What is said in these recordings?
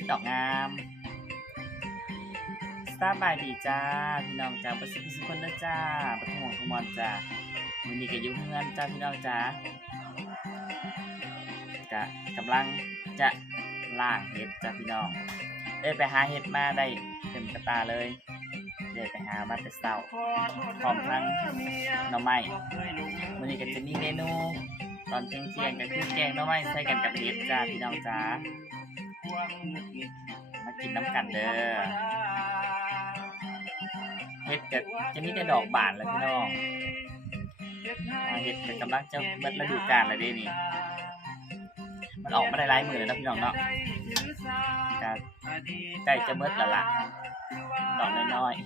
ดดอกงามสบายดีจ้าพี่น้องจ้าประสิทธิ์สุขคนนะจ้าประทงของขมอนจ้าวันนี้ก็อยุ่งเงินจ้าพี่น้องจ้ากะกำลังจะล่างเห็ดจ้าพี่น้องเอ้ไปหาเห็ดมาได้เต็มกระตาเลยเดี๋ยวไปหามาแต่เช้าพร้อมทั้งหน่อไม้วันนี้ก็จะมีเมนู ตอนเที่ยงเที่ยงๆก็คือแกงหน่อไม้ใส่กันกับเห็ดจ้าพี่น้องจ้า มากินน้ำกันเด้อเห็ดก็จะมีแต่ดอกบานแล้วพี่น้องเห็ดก็กำลังจะเบิดฤดูกาลแล้วเด้นี่มันออกมาได้หลายมือแล้วพี่น้องเนาะก็ใกล้จะเบิดแล้วล่ะดอกน้อยๆ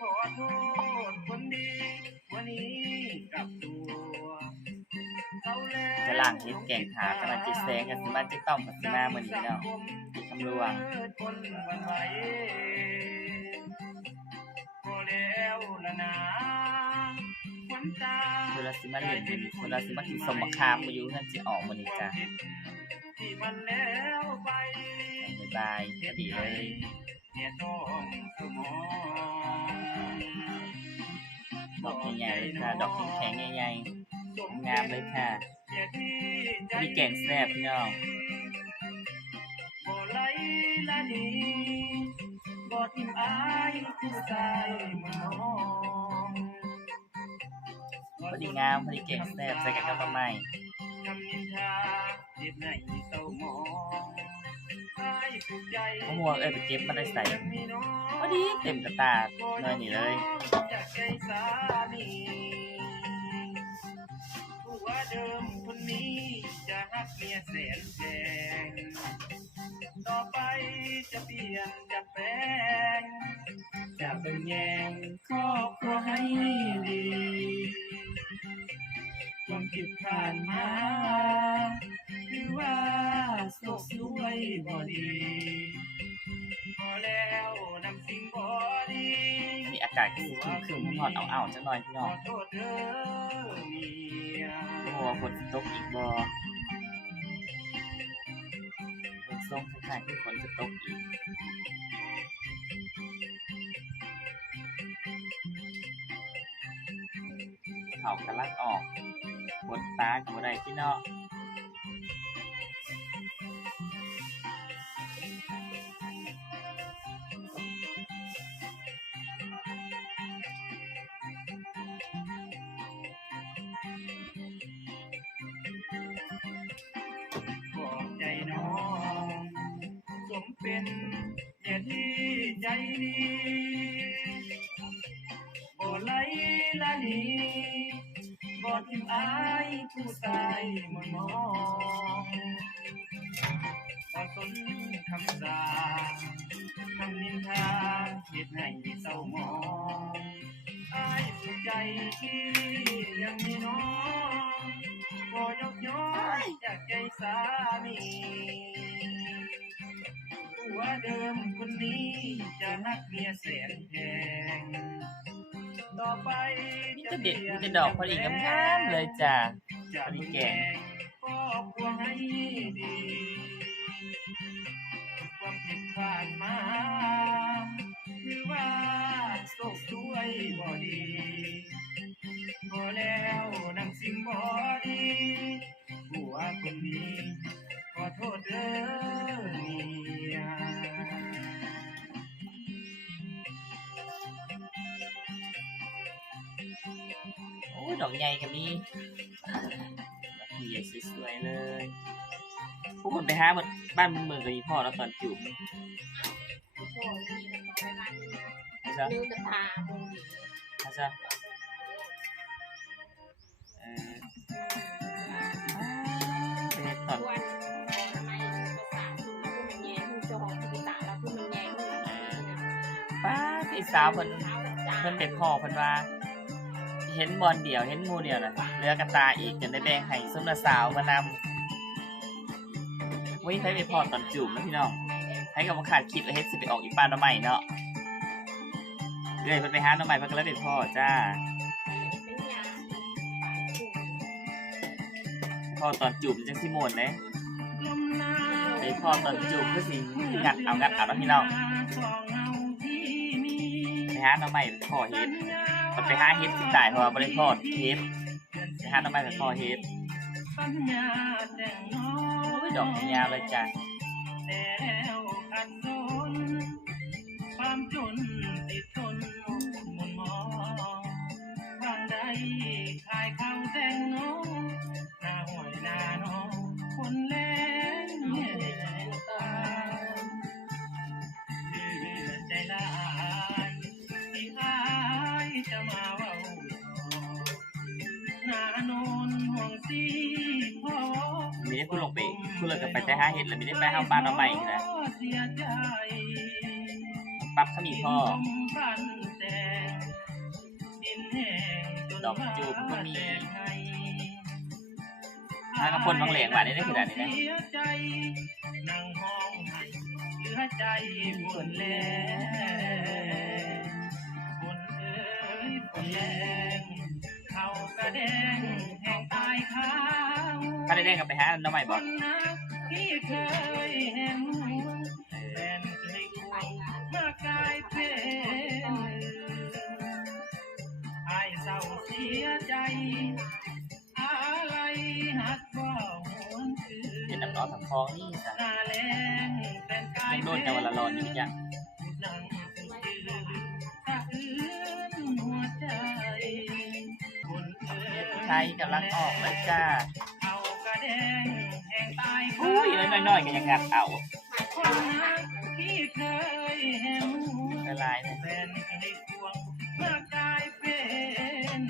ขอโทษคนดีวันนี้กับ จะล่างเฮ็ดแกงขากำลังจิแซงกันสิมาจิต้อมกับสิมามื้อนี้เนาะที่คำลวงคนหวันไหวพอลาเวลาสิมาเล่นมื้อนี้เวลาสิมากินสมบักขามมาอยู่เฮือนสิออกมื้อนี้จ้ะบายบายพอดีเลยดอกใหญ่ๆเลยค่ะ ดอกแข็งๆใหญ่ๆงามเลยค่ะ เนี่ยที่ใจพอดีแกงแซ่บพี่น้องบ่ไหลละนี่บ่ทิมอายผู้ชายมันมองพอดีงามพอดีแกงแซ่บใส่กันกับต้นไม้คำนินทาเจ็บในเศร้ามองอายผู้ใจมะม่วงเอ้ยไปเก็บมาได้ใส่พอดีเต็มกระตาหน่อยนี่เลย ว่าเดิมคนนี้จะฮักเมียแสนแพงต่อไปจะเปลี่ยนจะแปลงจะเป็นแยงครอบครัวให้ดีความผิดผ่านมาคือว่าโศกสวยบ่ดีพอแล้วากาศคือครึมๆร้อนๆเอาจังหน่อยพี่น้องโทษเด้อเมียโอ้โหฝนตกอีกบ่เป็นทรงคล้ายๆที่ฝนจะตกอีกเขากำลังออกบนตากับอะไรพี่นาะบอก เป็นอย่าที่ใจดีบ่ไหลละนีบ่ทิมอายผู้ตายมนมองบ่สนคำสาคำนินทาเหตุให้เศร้ามองอายสุดใจที่ยังมีน้อง เดิมคนนี้จะนักเมียแสนแพงต่อไปมีแต่เด็ดมีแต่ดอกพอดีงามๆเลยจ้ะจะพอดีแกแกงงครอบครัวให้ดีความผิดผ่านมาคือว่าโศกสวยบ่ดีพอแล้วนำสิ่งบ่ดีผัวคนนี้ขอโทษเด้อ ดอกใหญ่กับมีดอกใหญ่สวยๆเลยพวกคนไปหาหมดบ้านเมืองกับอีพ่อแล้วตอนจูบนะจ๊ะลืมกระตาตรงนี้นะจ๊ะเออเป็นตอนวันทำไมภาษาคือมันมันแย่คือเจ้าของภาษาแล้วคือมันแย่คือมันป้าพี่สาวเพิ่นเพิ่นไปพ่อเพิ่นว่า เห็นบอลเดี่ยวเห็นงูเดี่ยวนะเหลือกระตาอีกจนได้แบ่งให้ซุมละสาวมานำวิ่งไปไปพ่อตอนจูบนะพี่น้องให้กับมาขาดคิดว่าเฮ็ดสิไปออกอีป้านน้ำใหม่เนาะเลยเพิ่นไปหาน้ำใหม่เพิ่นก็เลยเป็นพ่อจ้าพ่อตอนจูบมันจังสิโมนเลยได้พ่อตอนจูบก็สิงัดเอางัดเอาแล้วพี่น้องไปหาหน่อไม้พ่อเฮ็ด มันไปหาเฮ็ดสิตายเพราะว่าบริทอดเฮ็ดไปหาหน่อไม้ไปพ่อเฮ็ดดอกยาวเลยจ้ะแล้วขัดสนความจน ลงไปพูดเลยกับไปแต่หาเฮ็ดแล้วไมีได้ไปห้าปลาหน่อไม้อีกนะเสียใจปรับเขามีพ่อดอกจูบก็มีถ้ากระพนบางแหลงมาได้ได้ขนาดนี้นะเสียใจนั่งห้องให้เอใจฝนแลงฝนเอ้ยฝนแรงเขากระแดงแห่งตายข้า ถ้าได้ได้กับไปหาหน่อไม้คบ่นนักที่เคยเห็นแฟนเคยควงมากลายเป็นไอ้เศร้าเสียใจอะไรหักบ่หวนคืนเห็นน้ำร้อนสังคองนี่จ้ะหน้าแรงแฟนกายยังโดนกันวันละร้อนอยู่จ้ะนั่งยืนสะอื้นหัวใจคนเอ่เฮ็ดยไทยกำลังออกแล้วจ้าเอากระแด งแห่งตายอุ้ยน้อยๆก็ยังงัดเอาคนนักที่เคยเห็นละลายเลยแฟนเคยควงเมื่อกลายเป็น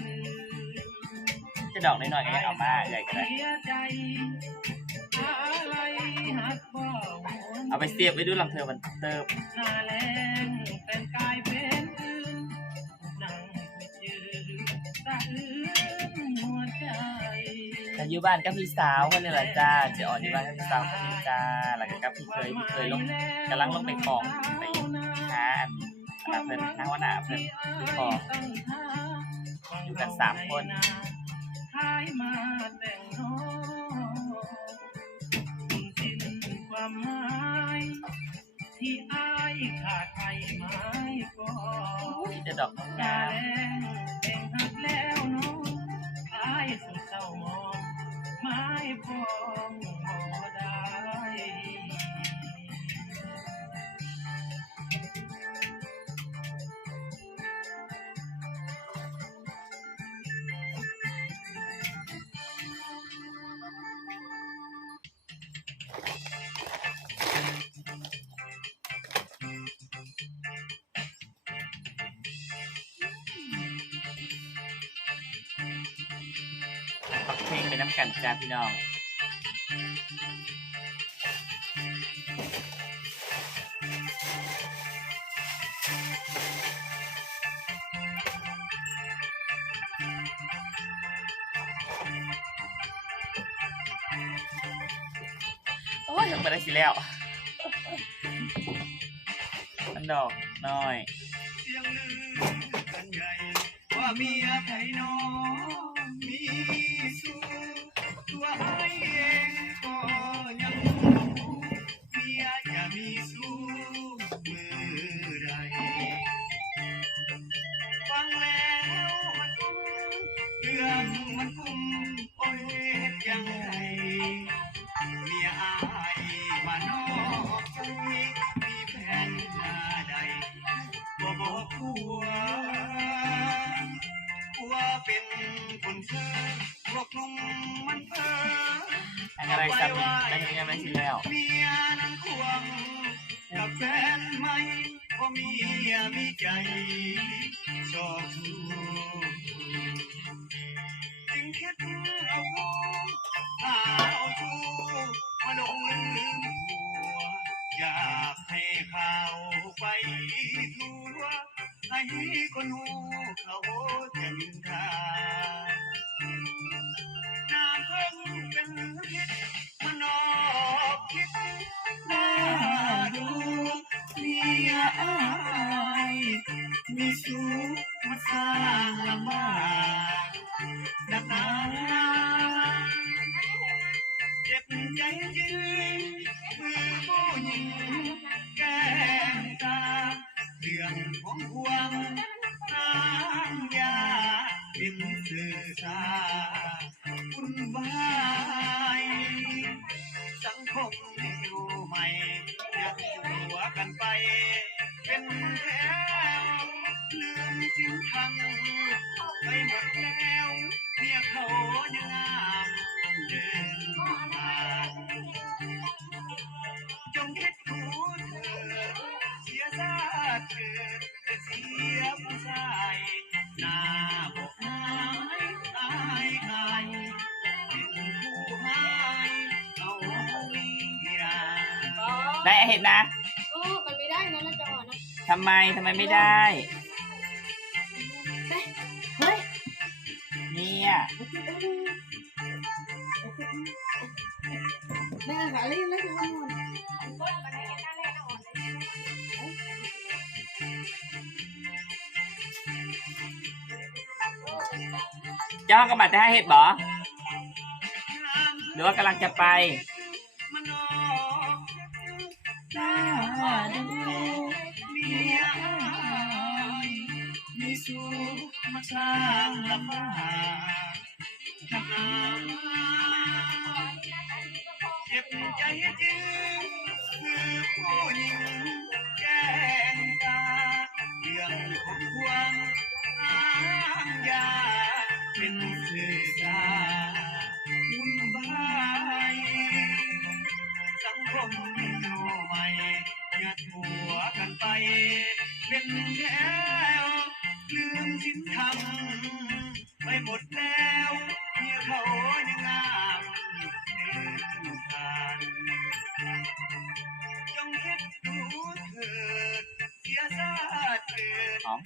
จะดอกน้อยๆก็ยังเอามาใหญ่ก็ได้ เสียใจอะไรหักบ่หวนเอาไปเสียบไว้ดูลังเธอมันเติบ หน้าแรง แต่อยู่บ้านกับพี่สาวคนนี้แหละจ้าเจะอ่อนอยู่บ้านกับพี่สาวคนนี้จ้าแล้วก็กับพี่เคยพี่เคยลงกำลังลงไปคลองไปหาอันอันนั้นเพิ่นหาว่าหน้าเพิ่นพี่พออยู่กันสามคนขายมาแต่งน้องสิ้นความหมายที่อายขาดใครไม้ก่อนมีแต่ดอกหน้างาม ๆฟักเพลงไปน้ำกันจ้าพี่น้องโอ้ยยังไม่ได้สิแล้วอันดอกน้อยเสียงลือกันใหญ่ว่ามียไผนอมี ไรซ้ำนี่ยังไม่สิแล้วเมียนั้นควงกับแฟนใหม่ก็มีมีใจ ได้เห็ดนะโอ้มันไม่ได้นะละจอนะทำไมทำไมไม่ได้ เฮ้ยเนี่ยแม่ขาลีแล้วจะอ่อนเจ้าก็มาแต่ให้เห็ดบอหรือว่ากำลังจะไป สร้างลำบากทำงานเจ็บใจจริงคือผู้หญิงแจ้งตาเรื่องของความอ้างยาเป็นสื่อสารวุ่นวายสังคมอยู่ใหม่ยัดหัวกันไปเป็นแถ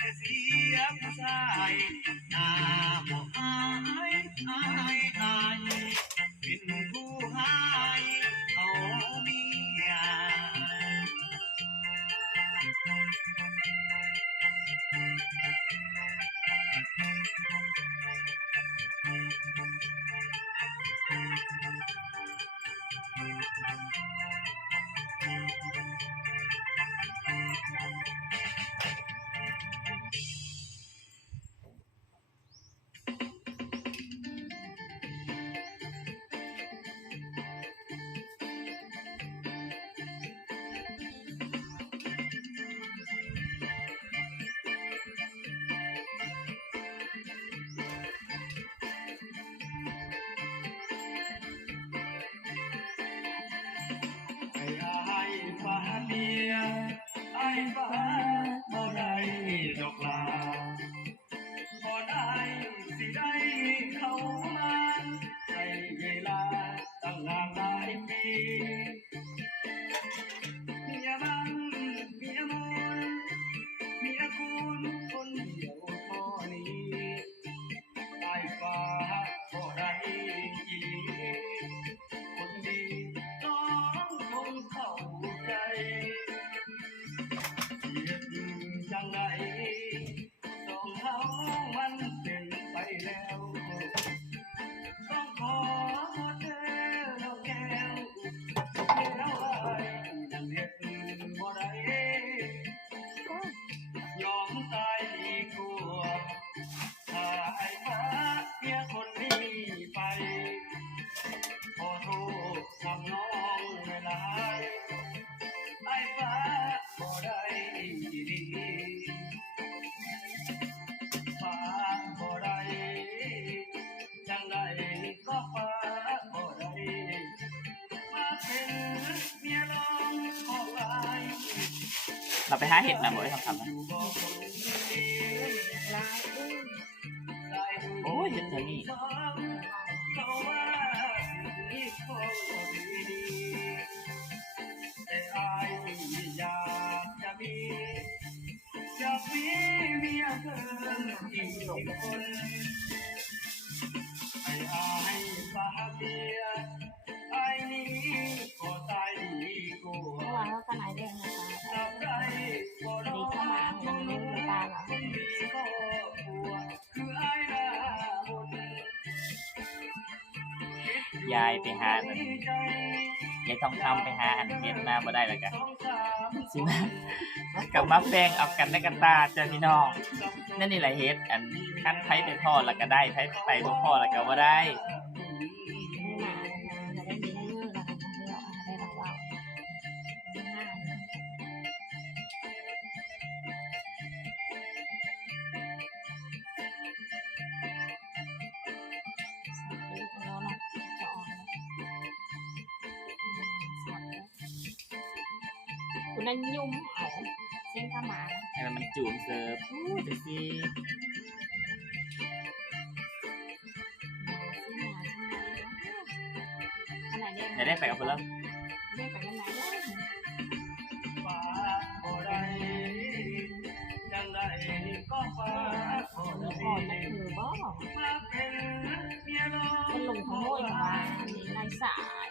กิดอ๋ ทษทำน้องเวลาไอ้ฟ้าบ่ได้ดีฟ้าบ่ได้จังไดก็ฟ้าบ่ได้มาเป็นเมียน้องของอายเราไปหาเห็ดมาบ่ได้ทำคำนะากจะมีเมียเพิ่มอีกคนให้อายฝาเมียไอายนี้ก็ตายดีกว่าเมื่อวานเขนายแดงนะคะจับได้ก็รอคนมีครอบครัวคือไอายนาบุญยายไปหาอันยายทองคำไปหาอันเห็ดมาบ่ได้แล้วกัน สองสาวสิมากับมาแฟงเอากันในกันตาจ้าพี่น้องนั่นนี่แหละเฮ็ดอันขั้นไผไปพ่อแล้วก็ได้ไผไปบ่พ่อแล้วก็บ่ได้ อย่าได้ไปกับเพิ่นแล้วได้ไปกันรัก็ฟ้าบ่มีได้อ่อนนั่นคือบ่เป็นลุงเป็นลงขโมยมาในสาย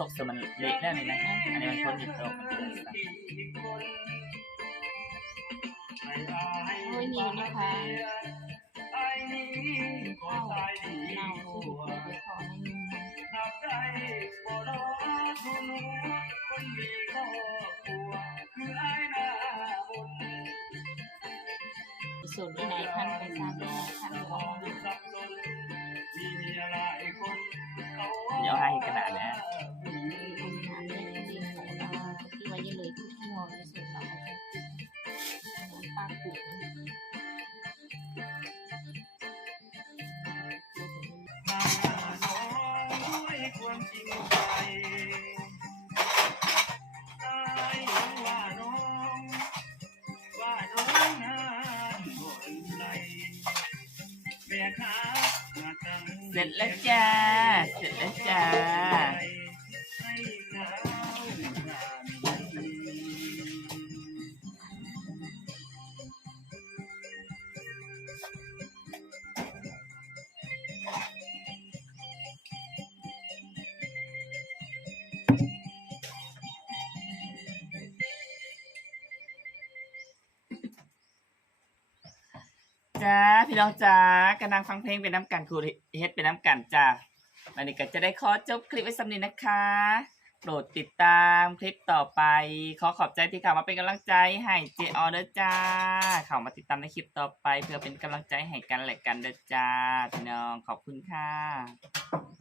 ตกเสือมันเละแน่เลยนะอันนี้มันฝนหยุดตกโอ้ยนิวนะคะไอ้นี่ก็เข้าตายดีเน่าหัที่วไปขอในนิวนับได้บ่รอทุนคนมีครอบครัวคือไอ้หน้าบนส่วนที่ไหนท่านไปทราบได้ไหนท่านบอกสับสนมีเมียหลายคนเขาเดี๋ยวให้ขนาดนะ ปากกุ่มาน้องด้วยความจริงใจอายว่าน้อง ว่าน้องนั้นบ่ไหลแม่ค้ามาตั้งเสร็จแล้วจ้า เสร็จแล้วจ้า จ้าพี่น้องจ้ากำลังฟังเพลงเป็นน้ำกันครูเฮ็ดเป็นน้ำกันจ้าวันนี้ก็จะได้ขอจบคลิปไว้สำนีนะคะ โปรดติดตามคลิปต่อไป ขอขอบใจที่เข้ามาเป็นกำลังใจให้เจออเดอจ้าเข้ามาติดตามในคลิปต่อไป เพื่อเป็นกำลังใจให้กันและกันเด้อจ้าพี่น้องขอบคุณค่ะ